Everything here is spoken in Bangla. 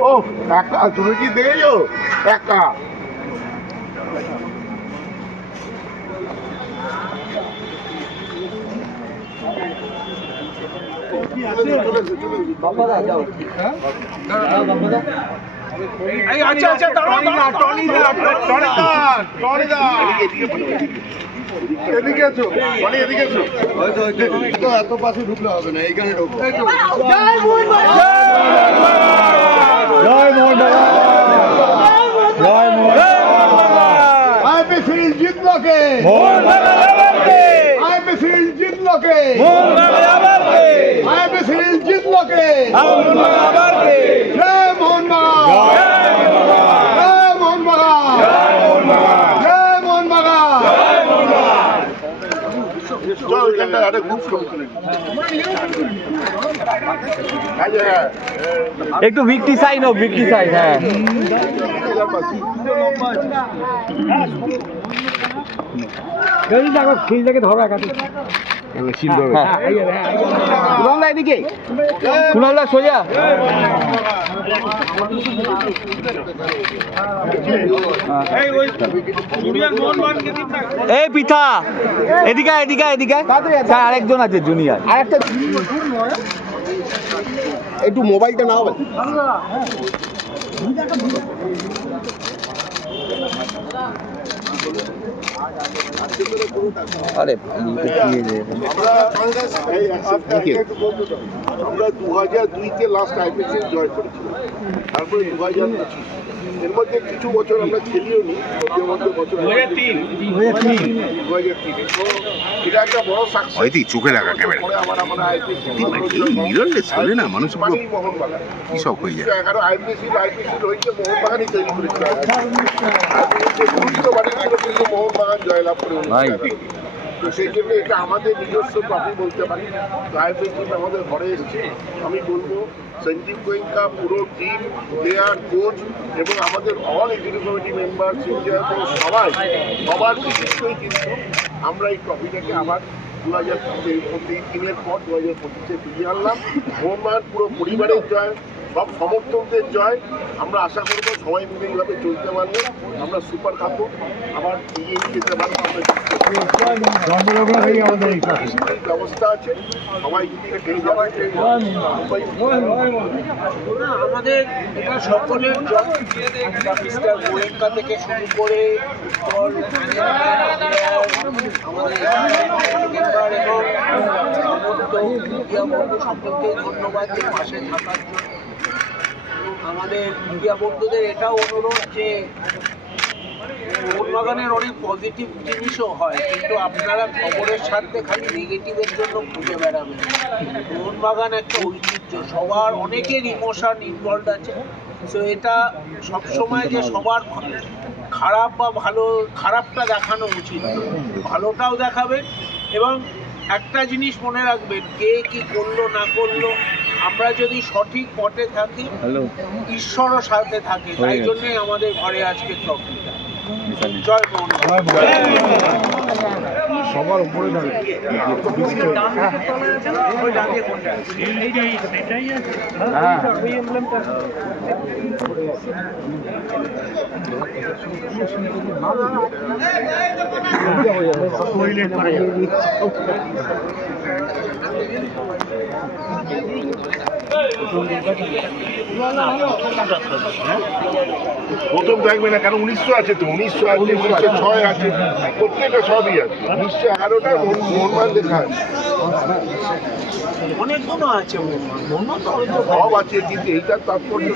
ও একা তুমি কি দেখেছ? একা। আচ্ছা আচ্ছা টনি দা, টনি দা, টনি দা। এদিকে আছো? মানে এদিকে আছো? হয়তো হয়তো এত পাশে এখানটা আরে খুব একটু ভিক্টি সাইন হোক ভিক্টি সাইন হ্যাঁ। কুণালদা এদিকে ধরো সোজা ওই জুনিয়র মোহনবাগানকে দিন না এই পিঠা। এদিকে এদিকে এদিকে। স্যার আরেকজন আছে জুনিয়র। আরেকটা একটু মোবাইলটা নাও। ভাই আরে? আমরা দু হাজার দুইতে লাস্ট আইপিএসএল জয় করেছিলাম তারপরে দু হাজার পঁচিশ। এর মধ্যে কিছু বছর আমরা খেলিও নি এটা একটা বড় সাকসেস চোখে লাগা চলে না মানুষগুলো কি সব হয়ে যায় এগারো আইপিএসএল আইপিএসএল হয়েছে মোহনবাগানই তৈরি করেছিল কিন্তু মোহনবাগান জয়লাভ করে ভাই। তো সেই জন্য এটা আমাদের নিজস্ব ট্রফি বলতে পারি আমাদের ঘরে এসেছে। আমি বলব সঞ্জীব গোয়েঙ্কা পুরো টিম প্লেয়ার কোচ এবং আমাদের all executive committee member senior সবাই সবার কিন্তু আমরা এই ট্রফিটাকে আবার দু হাজার তিনের পর দু হাজার পঁচিশে ফিরিয়ে আনলাম। মোহনবাগান পুরো পরিবারের জয়। সব সমর্থকদের জয়। আমরা আশা করব সবাই মিলে এইভাবে চলতে পারলে আমরা সুপার কাপও আবার পারব। ব্যবস্থা আছে। সবাই আমাদের এটা সকলের গোয়েঙ্কা থেকে শুরু করে আমাদের সকলকে ধন্যবাদ। পাশে থাকার জন্য আমাদের মিডিয়া এটাও অনুরোধ যে মোহনবাগানের অনেক পজিটিভ জিনিসও হয়, কিন্তু আপনারা খবরের সাথে খালি নেগেটিভের জন্য খুঁজে বেড়াবেন। মোহনবাগান একটা ঐতিহ্য, সবার অনেকের ইমোশন ইনভলভ আছে। সো এটা সবসময় যে সবার খারাপ বা ভালো, খারাপটা দেখানো উচিত। ভালোটাও দেখাবেন এবং একটা জিনিস মনে রাখবেন, কে কি করল, না করল আমরা যদি সঠিক পথে থাকি ঈশ্বরও সাথে থাকে তাই জন্যই আমাদের ঘরে আজকে ট্রফিটা জয় সবার উপরে প্রথম থাকবে না কারণ উনিশশো আছে তো উনিশশো আছে উনিশশো ছয় আছে প্রত্যেকটা সবই আছে। উনিশশো এগারোটা মোহনবাগান লেখা আছে। অনেকগুলো সব আছে কিন্তু এইটার তাৎপর্য